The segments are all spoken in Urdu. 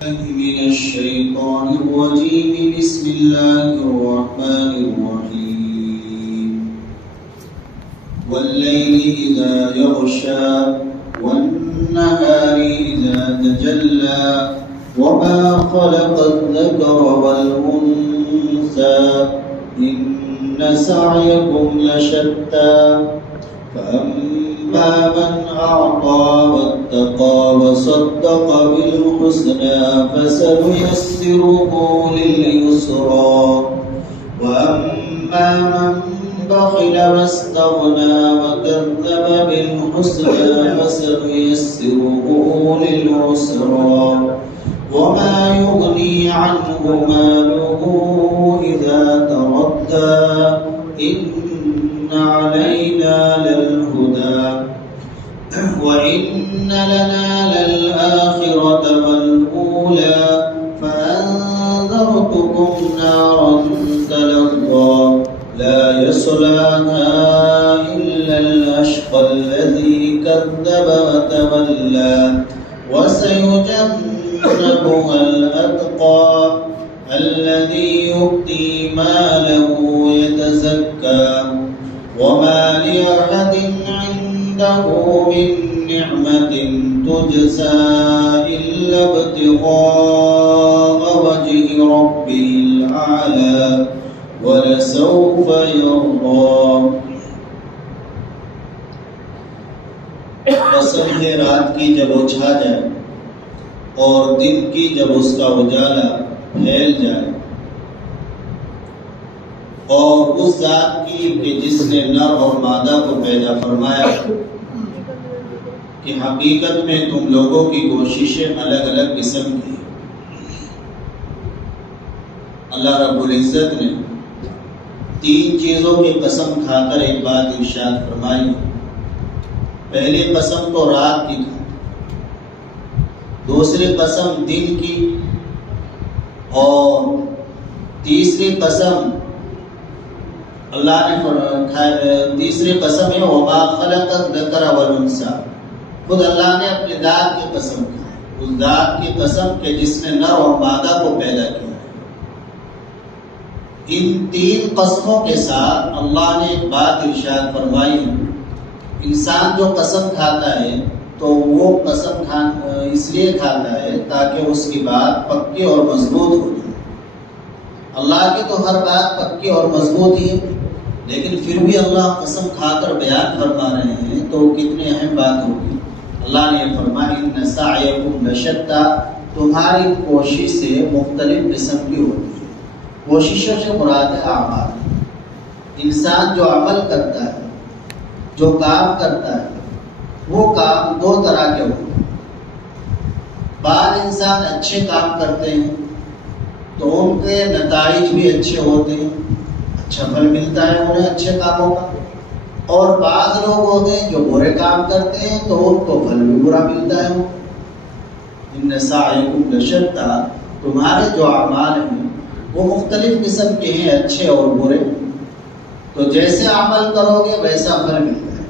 من الشيطان الرجيم بسم الله الرحمن الرحيم والليل إذا يغشى والنهار إذا تجلى وما خلق الذكر والأنثى إن سعيكم لشتى فأما من أعطى واتقى وصدق بالحسنى فسنيسره لليسرى وأما من بخل واستغنى وكذب بالحسنى فسنيسره للعسرى وما يغني عنه ماله إذا تردى إن علينا للهدى وإن لنا للآخرة والأولى فأنذرتكم نارا تلظى لا يصلاها إلا الأشقى الذي كذب وتولى وسيجنبها الأتقى الذي يؤتي ماله يتزكى وما لأحد عنده من نعمة تجزى إلا ابتغاء وجه ربه الأعلى ولسوف يرضى. قسم ہے رات کی جب وہ چھا جائے اور دن کی جب اس کا اجالا پھیل جائے اور اس ذات کی کہ جس نے نر اور مادہ کو پیدا فرمایا کہ حقیقت میں تم لوگوں کی کوششیں الگ الگ قسم کی. اللہ رب العزت نے 3 چیزوں کی قسم کھا کر ایک بات ارشاد فرمائی. پہلی قسم تو رات کی تھی، دوسری قسم دن کی، اور تیسری قسم اللہ نے تیسری قسم ہے وما خلق الذکر والانثى. خود اللہ نے اپنی ذات کی قسم کھائی، اس ذات کی قسم کہ جس نے نر اور مادہ کو پیدا کیا. ان 3 قسموں کے ساتھ اللہ نے ایک بات ارشاد فرمائی ہے. انسان جو قسم کھاتا ہے تو وہ قسم اس لیے کھاتا ہے تاکہ اس کی بات پکی اور مضبوط ہو جائے. اللہ کی تو ہر بات پکی اور مضبوط ہی ہے، لیکن پھر بھی اللہ قسم کھا کر بیان فرما رہے ہیں تو کتنی اہم بات ہوگی. اللہ نے فرمایا ان سعیکم لشتى، تمہاری کوشش سے مختلف قسم کی ہوتی ہے. کوششوں سے مراد ہے اعمال. انسان جو عمل کرتا ہے، جو کام کرتا ہے، وہ کام 2 طرح کے ہوتے ہیں. بعض انسان اچھے کام کرتے ہیں تو ان کے نتائج بھی اچھے ہوتے ہیں، اچھا پھل ملتا ہے انہیں اچھے کاموں کا. اور بعض لوگ ہوتے ہیں جو برے کام کرتے ہیں تو ان کو پھل بھی برا ملتا ہے. ان سعیکم لشتى، تمہارے جو اعمال ہیں وہ مختلف قسم کے ہیں، اچھے اور برے. تو جیسے عمل کرو گے ویسا پھل ملتا ہے.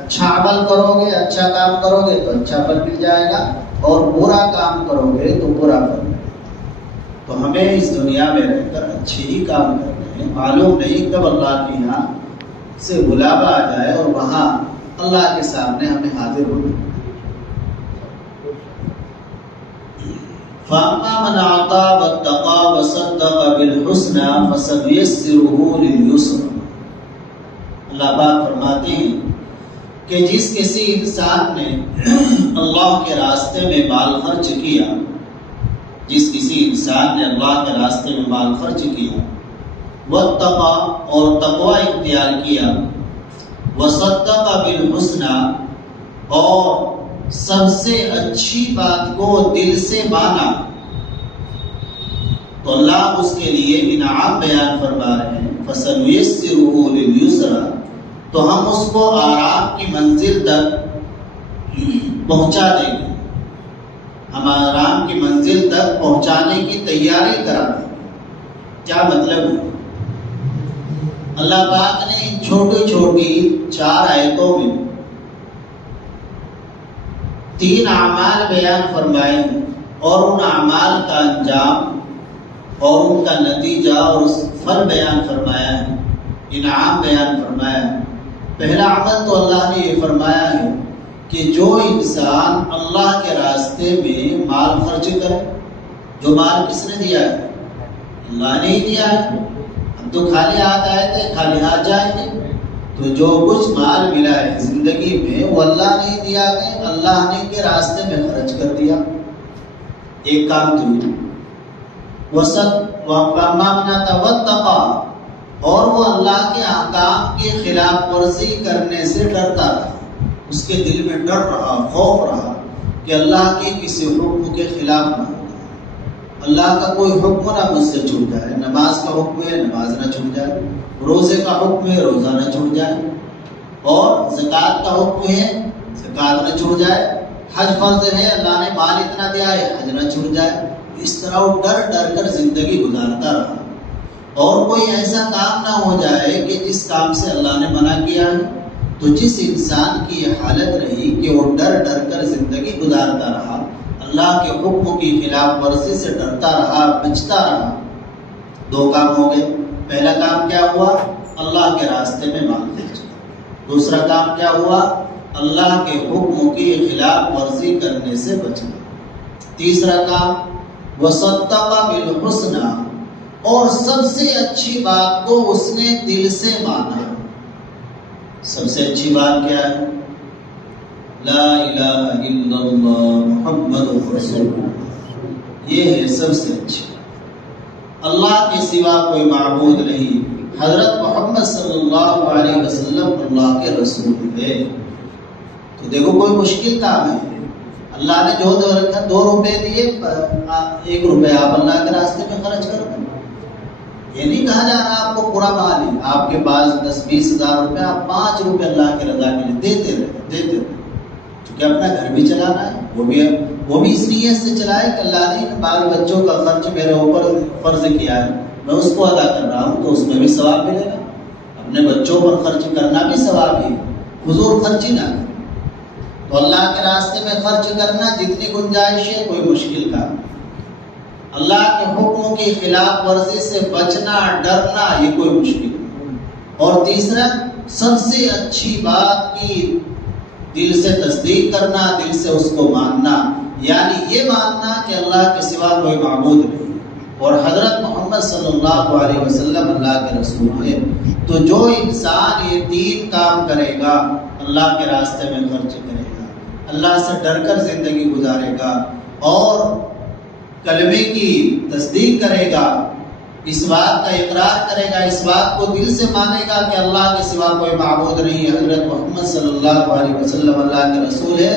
اچھا عمل کرو گے، اچھا کام کرو گے تو اچھا پھل مل جائے گا، اور برا کام کرو گے تو برا پھل ملے گا. تو ہمیں اس دنیا میں رہ کر اچھے ہی کام کرنے ہیں. معلوم نہیں کب اللہ کے یہاں سے بلاوا آ جائے اور وہاں اللہ کے سامنے ہمیں حاضر ہونا. فَأَمَّا مَنْ أَعْطَى وَاتَّقَى وَصَدَّقَ بِالْحُسْنَى فَسَنُيَسِّرُهُ لِلْيُسْرَى. اللہ پاک فرماتے ہیں کہ جس کسی انسان نے اللہ کے راستے میں مال خرچ کیا، جس کسی انسان نے اللہ کے راستے میں مال خرچ کیا، وَاتَّقَى اور تقوی اختیار کیا، وَصَدَّقَ بِالْحُسْنَى اور سب سے اچھی بات کو دل سے مانا، تو اللہ اس کے لیے انعام بیان فرما رہے ہیں. فَسَنُيَسِّرُهُ لِلْيُسْرَى، تو ہم اس کو آرام کی منزل تک پہنچا دیں گے. ہم آرام کی منزل تک پہنچانے کی تیاری کرا دیں گے. کیا مطلب ہے؟ اللہ پاک نے ان چھوٹی چھوٹی 4 آیتوں میں 3 اعمال بیان فرمائے. اور ان اعمال کا انجام اور ان کا نتیجہ اور اس پھل بیان فرمایا ہے، انعام بیان فرمایا ہے۔ پہلا عمل تو اللہ نے یہ فرمایا ہے کہ جو انسان اللہ کے راستے میں مال خرچ کرے، جو مال کس نے دیا ہے؟ اللہ نے ہی دیا ہے۔ ہم تو خالی ہاتھ آئے تھے، خالی ہاتھ جائیں گے؟ تو جو کچھ مال ملا ہے زندگی میں وہ اللہ نے ہی دیا ہے، اللہ نے کے راستے میں خرچ کر دیا۔ ایک کام تو یہ اور وہ اللہ کے احکام کی خلاف ورزی کرنے سے ڈرتا رہا، اس کے دل میں ڈر رہا، خوف رہا کہ اللہ کے کسی حکم کے خلاف نہ ہو، اللہ کا کوئی حکم نہ مجھ سے چھوٹ جائے۔ نماز کا حکم ہے نماز نہ چھوٹ جائے، روزے کا حکم ہے روزہ نہ چھوٹ جائے، اور زکوٰۃ کا حکم ہے زکوٰۃ نہ چھوٹ جائے، حج فرض ہے اللہ نے مال اتنا دیا ہے حج نہ چھوٹ جائے۔ اس طرح وہ ڈر ڈر کر زندگی گزارتا رہا، اور کوئی ایسا کام نہ ہو جائے کہ جس کام سے اللہ نے منع کیا ہے۔ تو جس انسان کی یہ حالت رہی کہ وہ ڈر ڈر کر زندگی گزارتا رہا، اللہ کے حکم کی خلاف ورزی سے ڈرتا رہا، بچتا رہا، دو کام ہو گئے۔ پہلا کام کیا ہوا؟ اللہ کے راستے میں مال خرچ کرنا۔ دوسرا کام کیا ہوا؟ اللہ کے حکم کی خلاف ورزی کرنے سے بچنا۔ تیسرا کام وصدق بالحسنى، اور سب سے اچھی بات کو اس نے دل سے مانا۔ سب سے اچھی بات کیا ہے؟ لا الہ الا اللہ محمد رسول اللہ، یہ ہے سب سے اچھی۔ اللہ کے سوا کوئی معبود نہیں، حضرت محمد صلی اللہ علیہ وسلم اللہ کے رسول ہے۔ تو دیکھو کوئی مشکل کام ہے، اللہ نے جو رکھا 2 روپے دیے، 1 روپے آپ اللہ کے راستے میں خرچ کر دیں۔ یہ نہیں کہا جا رہا آپ کو پورا مال ہے، آپ کے پاس 10-20 ہزار روپے، آپ 5 روپے اللہ کی رضا کے لیے دیتے رہے، کیونکہ اپنا گھر بھی چلانا ہے، وہ بھی اس نیت سے چلائے کہ اللہ نے بال بچوں کا خرچ میرے اوپر فرض کیا ہے، میں اس کو ادا کر رہا ہوں، تو اس میں بھی ثواب ملے گا۔ اپنے بچوں پر خرچ کرنا بھی ثواب ہی، فضول خرچی نہ کریں۔ تو اللہ کے راستے میں خرچ کرنا جتنی گنجائش ہے، کوئی مشکل کام، اللہ کے حکموں کی خلاف ورزی سے بچنا، ڈرنا، یہ کوئی مشکل نہیں۔ اور تیسرا، سب سے اچھی بات کی دل سے تصدیق کرنا، دل سے اس کو ماننا، یعنی یہ ماننا کہ اللہ کے سوا کوئی معبود نہیں اور حضرت محمد صلی اللہ علیہ وسلم اللہ کے رسول ہے۔ تو جو انسان یہ 3 کام کرے گا، اللہ کے راستے میں خرچ کرے گا، اللہ سے ڈر کر زندگی گزارے گا، اور کلمے کی تصدیق کرے گا، اس بات کا اقرار کرے گا، اس بات کو دل سے مانے گا کہ اللہ کے سوا کوئی معبود نہیں، حضرت محمد صلی اللہ علیہ وسلم اللہ کے رسول ہے،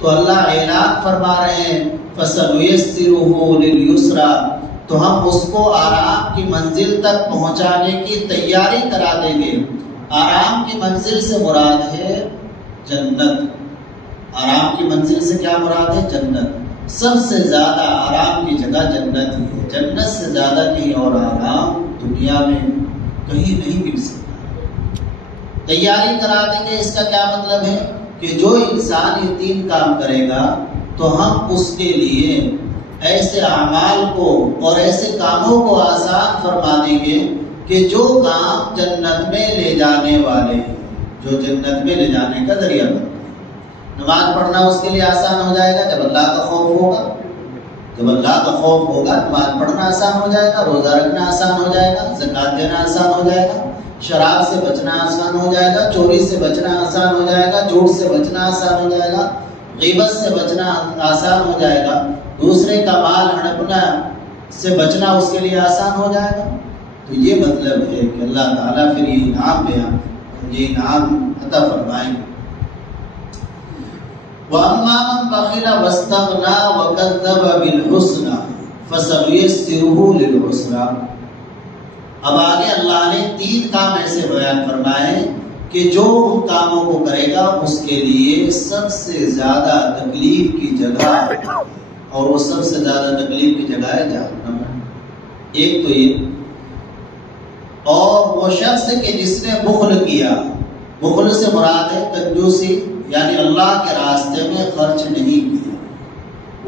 تو اللہ اعلان فرما رہے ہیں فَسَنُيَسِّرُهُ لِلْيُسْرَى، تو ہم اس کو آرام کی منزل تک پہنچانے کی تیاری کرا دیں گے۔ آرام کی منزل سے مراد ہے جنت۔ آرام کی منزل سے کیا مراد ہے؟ جنت۔ سب سے زیادہ آرام کی جگہ جنت ہی ہے، جنت سے زیادہ کہیں اور آرام دنیا میں کہیں نہیں مل سکتا۔ تیاری کرا دیں گے، اس کا کیا مطلب ہے کہ جو انسان یہ 3 کام کرے گا تو ہم اس کے لیے ایسے اعمال کو اور ایسے کاموں کو آسان فرما دیں گے کہ جو کام جنت میں لے جانے والے ہیں، جو جنت میں لے جانے کا ذریعہ بنتے ہیں۔ نماز پڑھنا اس کے لیے آسان ہو جائے گا جب اللہ کا خوف ہوگا، جب اللہ کا خوف ہوگا نماز پڑھنا آسان ہو جائے گا، روزہ رکھنا آسان ہو جائے گا، زکوٰۃ دینا آسان ہو جائے گا، شراب سے بچنا آسان ہو جائے گا، چوری سے بچنا آسان ہو جائے گا، جھوٹ سے بچنا آسان ہو جائے گا، غیبت سے بچنا آسان ہو جائے گا، دوسرے کا مال ہڑپنا سے بچنا اس کے لیے آسان ہو جائے گا۔ تو یہ مطلب ہے کہ اللہ تعالیٰ پھر یہ انعام عطا فرمائیں گے۔ وَأَمَّا مَنْ بَخِلَ وَاسْتَغْنَى وَكَذَّبَ بِالْحُسْنَى فَسَنُيَسِّرُهُ لِلْعُسْرَى۔ اب آگے اللہ نے 3 کام ایسے بیان فرمائے کہ جو ان کاموں کو کرے گا اس کے لیے سب سے زیادہ تکلیف کی جگہ، اور وہ سب سے زیادہ تکلیف کی جگہ ہے جہنم۔ ایک تو یہ، اور وہ شخص کہ جس نے بخل کیا، بخل سے مراد ہے کنجوسی، یعنی اللہ کے راستے میں خرچ نہیں کیا،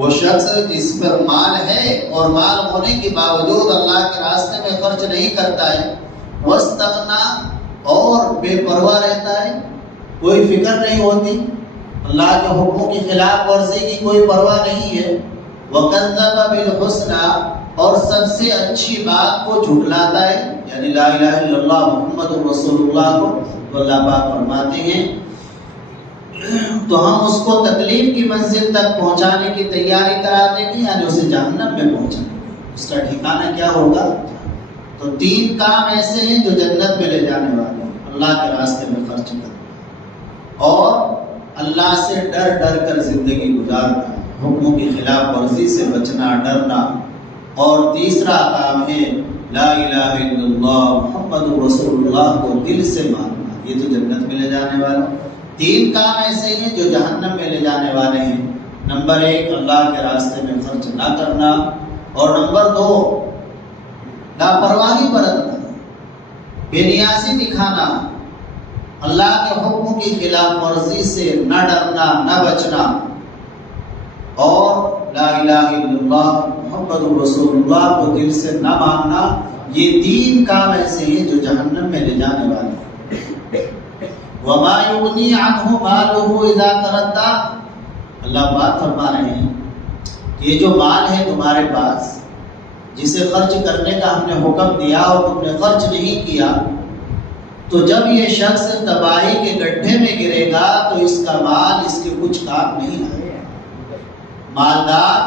وہ شخص جس پر مال ہے اور مال ہونے کے باوجود اللہ کے راستے میں خرچ نہیں کرتا ہے، واستغنا، اور بے پرواہ رہتا ہے، کوئی فکر نہیں ہوتی، اللہ کے حکموں کی خلاف ورزی کی کوئی پرواہ نہیں ہے، وَكَذَّبَ بِالْحُسْنَى، اور سب سے اچھی بات کو جھٹلاتا ہے، یعنی لا الہ الا اللہ محمد رسول اللہ کو تو اللہ پاک فرماتے ہیں تو ہم اس کو تکلیف کی منزل تک پہنچانے کی تیاری کرا دیں گے، یعنی اسے جہنم میں پہنچائیں گے، اس کا ٹھکانہ کیا ہوگا؟ تو 3 کام ایسے ہیں جو جنت میں لے جانے والے ہیں: اللہ کے راستے میں خرچ کرنا، اور اللہ سے ڈر ڈر کر زندگی گزارنا، حکموں کی خلاف ورزی سے بچنا، ڈرنا، اور تیسرا کام ہے لا الہ الا اللہ محمد رسول اللہ کو دل سے ماننا، یہ تو جنت میں لے جانے والا۔ 3 کام ایسے ہیں جو جہنم میں لے جانے والے ہیں۔ نمبر 1 اللہ کے راستے میں خرچ نہ کرنا، اور نمبر 2 لاپرواہی برتنا، بے نیازی دکھانا، اللہ کے حکم کی خلاف ورزی سے نہ ڈرنا، نہ بچنا، اور لا الہ الا اللہ محمد رسول اللہ کو دل سے نہ ماننا۔ یہ 3 کام ایسے ہیں جو جہنم میں لے جانے والے ہیں۔ وَمَا يُغْنِي عَنْهُ مَالُهُ إِذَا تَرَدَّى، اللہ پاک فرما رہے ہیں کہ یہ جو مال ہے تمہارے پاس، جسے خرچ کرنے کا ہم نے حکم دیا اور تم نے خرچ نہیں کیا، تو جب یہ شخص تباہی کے گڈھے میں گرے گا تو اس کا مال اس کے کچھ کام نہیں آئے گا۔ مالدار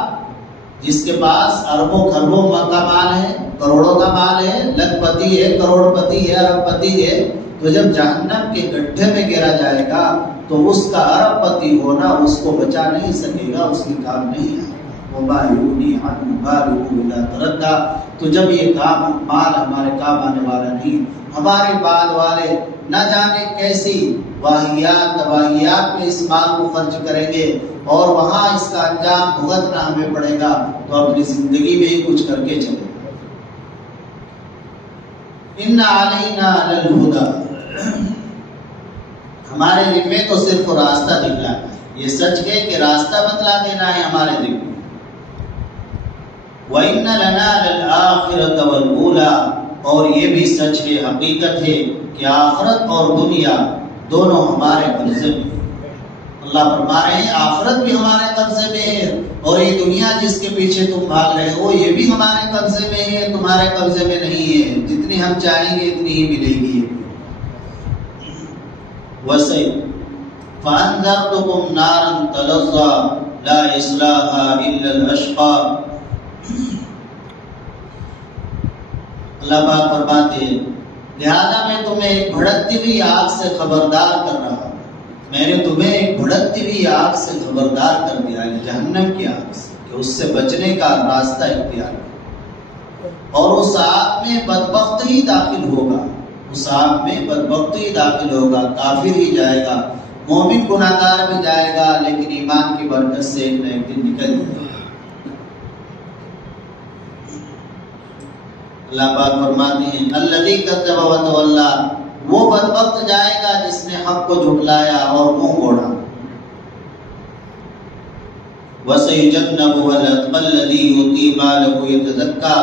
جس کے پاس اربوں خربوں کا مال ہے، کروڑوں کا مال ہے، لکھ پتی ہے، کروڑ پتی ہے، ارب پتی ہے، تو جب جہنم کے گڈھے میں گرا جائے گا تو اس کا ارب پتی ہونا اس کو بچا نہیں سکے گا، اس کی کام نہیں آئے گا۔ وَمَا يُغْنِي عَنْهُ مَالُهُ إِذَا تَرَدَّى، تو جب یہ مال ہمارے کام آنے والا نہیں، ہمارے بعد والے نہ جانے کیسی واہیات تباہیات میں اس مال کو خرچ کریں گے اور وہاں اس کا انجام بھگتنا ہمیں پڑے گا، تو اپنی زندگی میں ہی کچھ کر کے چلے۔ إِنَّ عَلَيْنَا لَلْهُدَى، ہمارے ذمے تو صرف راستہ دکھلانا ہے، یہ سچ ہے کہ راستہ بتلا دینا ہے ہمارے ذمے۔ وَإِنَّ لَنَا لَلْآخِرَةَ وَالْأُولَى، اور یہ بھی سچ ہے، حقیقت ہے کہ آخرت اور دنیا دونوں ہمارے قبضے میں۔ اللہ فرما رہے ہیں آخرت بھی ہمارے قبضے میں ہے، اور یہ دنیا جس کے پیچھے تم بھاگ رہے ہو یہ بھی ہمارے قبضے میں ہے، تمہارے قبضے میں نہیں ہے۔ جتنی ہم چاہیں گے اتنی ہی ملے گی۔ وَسَيْ فَأَنذَرْتُكُمْ نَارًا تَلَظَّى لَا يَصْلَاهَا إِلَّا الْأَشْقَى، اللہ پاک فرماتے ہیں لہذا میں تمہیں ایک بھڑکتی ہوئی آگ سے خبردار کر رہا ہوں، میں نے تمہیں ایک بھڑکتی ہوئی آگ سے خبردار کر دیا ہے، جہنم کی آگ سے، کہ اس سے بچنے کا راستہ اختیار کرو، اور اس آگ میں بدبخت ہی داخل ہوگا، اس آگ میں بدبخت ہی داخل ہوگا، کافر ہی جائے گا، مومن گناہگار بھی جائے گا، لیکن ایمان کی برکت سے ایک نہ ایک دن نکل جائے گا۔ اللہ پاک فرماتے ہیں الذی کذب وتولی، وہ بدبخت جائے گا جس نے حق کو جھٹلایا اور منہ موڑا۔ وسیجنبها الاتقى الذی یؤتی مالہ یتزکا،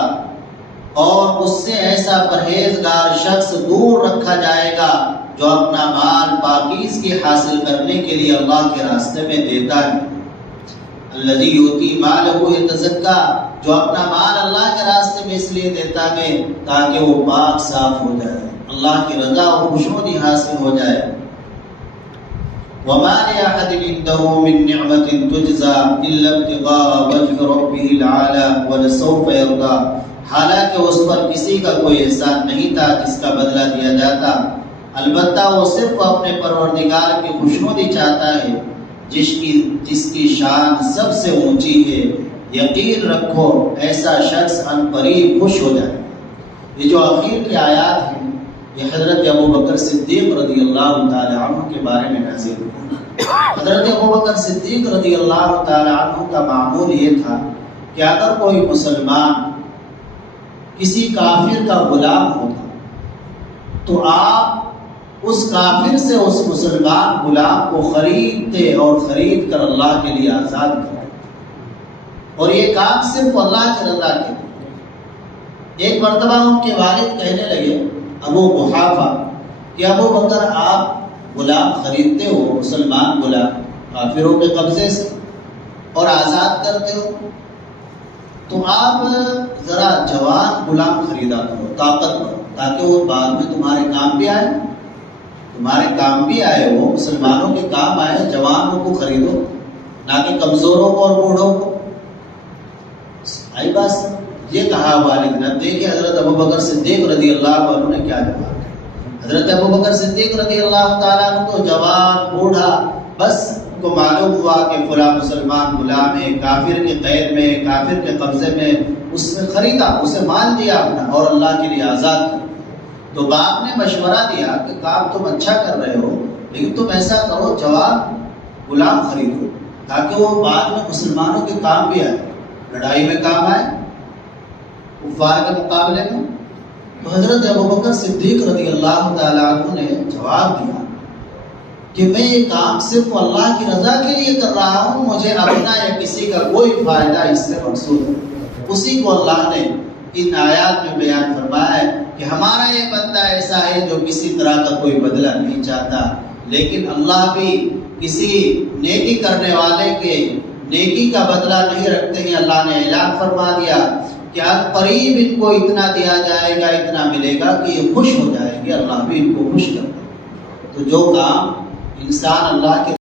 اور اس سے ایسا پرہیزگار شخص دور رکھا جائے گا جو اپنا مال پاکیزگی حاصل کرنے کے لیے اللہ کے راستے میں دیتا ہے۔ الذی یؤتی مالہ یتزکا، جو اپنا مال اللہ کے راستے میں اس لیے دیتا ہے تاکہ وہ پاک صاف ہو جائے، اللہ کی رضا اور خوشنودی حاصل ہو جائے۔ وَمَا لِأَحَدٍ عِندَهُ مِن نِّعْمَةٍ تُجْزَىٰ إِلَّا ابْتِغَاءَ وَجْهِ رَبِّهِ الْأَعْلَىٰ وَلَسَوْفَ يَرْضَىٰ، حالانکہ اس پر کسی کا کوئی احسان نہیں تھا جس کا بدلہ دیا جاتا، البتہ وہ صرف اپنے پروردگار کی خوشنودی چاہتا ہے جس کی شان سب سے اونچی ہے۔ یقین رکھو ایسا شخص ان قریب خوش ہو جائے۔ یہ جو آخر کی آیات ہیں یہ حضرت ابوبکر صدیق رضی اللہ تعالی عنہ کے بارے میں نازل ہوئی۔ حضرت ابوبکر صدیق رضی اللہ تعالی عنہ کا معمول یہ تھا کہ اگر کوئی مسلمان کسی کافر کا غلام ہوتا تو آپ اس کافر سے اس مسلمان غلام کو خریدتے اور خرید کر اللہ کے لیے آزاد کرتے۔ اور یہ کام صرف اللہ کی رضا کے لیے۔ ایک مرتبہ ان کے والد کہنے لگے ابو قحافہ کہ ابو بکر آپ غلام خریدتے ہو، مسلمان غلام کافروں کے قبضے سے، اور آزاد کرتے ہو، تو آپ ذرا جوان غلام خریدا کرو، طاقتور، تاکہ وہ بعد میں تمہارے کام بھی آئے، تمہارے کام بھی آئے، وہ مسلمانوں کے کام آئے۔ جوانوں کو خریدو، نہ کہ کمزوروں کو اور بوڑھوں کو۔ آئی بات؟ یہ کہا والد نے۔ دیکھیے حضرت ابو بکر صدیق رضی اللہ عنہ نے کیا جواب دیا۔ حضرت ابو بکر صدیق رضی اللہ تعالیٰ عنہ تو جوان بوڑھا بس کو معلوم ہوا کہ فلاں مسلمان غلام ہے، کافر کے قید میں، کافر کے قبضے میں، اس نے خریدا، اسے مان دیا اپنا اور اللہ کے لیے آزاد کر۔ تو باپ نے مشورہ دیا کہ کام تم اچھا کر رہے ہو، لیکن تم ایسا کرو جوان غلام خریدو، تاکہ وہ بعد میں مسلمانوں کے کام بھی آئے، لڑائی میں کام آئے کفار کے مقابلے میں۔ تو حضرت ابو بکر صدیق رضی اللہ تعالیٰ عنہ نے جواب دیا کہ میں یہ کام صرف اللہ کی رضا کے لیے کر رہا ہوں، مجھے اپنا یا کسی کا کوئی فائدہ اس سے مقصود ہے۔ اسی کو اللہ نے ان آیات میں بیان فرمایا ہے کہ ہمارا یہ بندہ ایسا ہے جو کسی طرح کا کوئی بدلہ نہیں چاہتا، لیکن اللہ بھی کسی نیکی کرنے والے کے نیکی کا بدلہ نہیں رکھتے ہیں۔ اللہ نے اعلان فرما دیا کہ قریب ان کو اتنا دیا جائے گا، اتنا ملے گا کہ یہ خوش ہو جائیں گے، اللہ بھی ان کو خوش کرتا ہے۔ تو جو کام انسان اللہ کے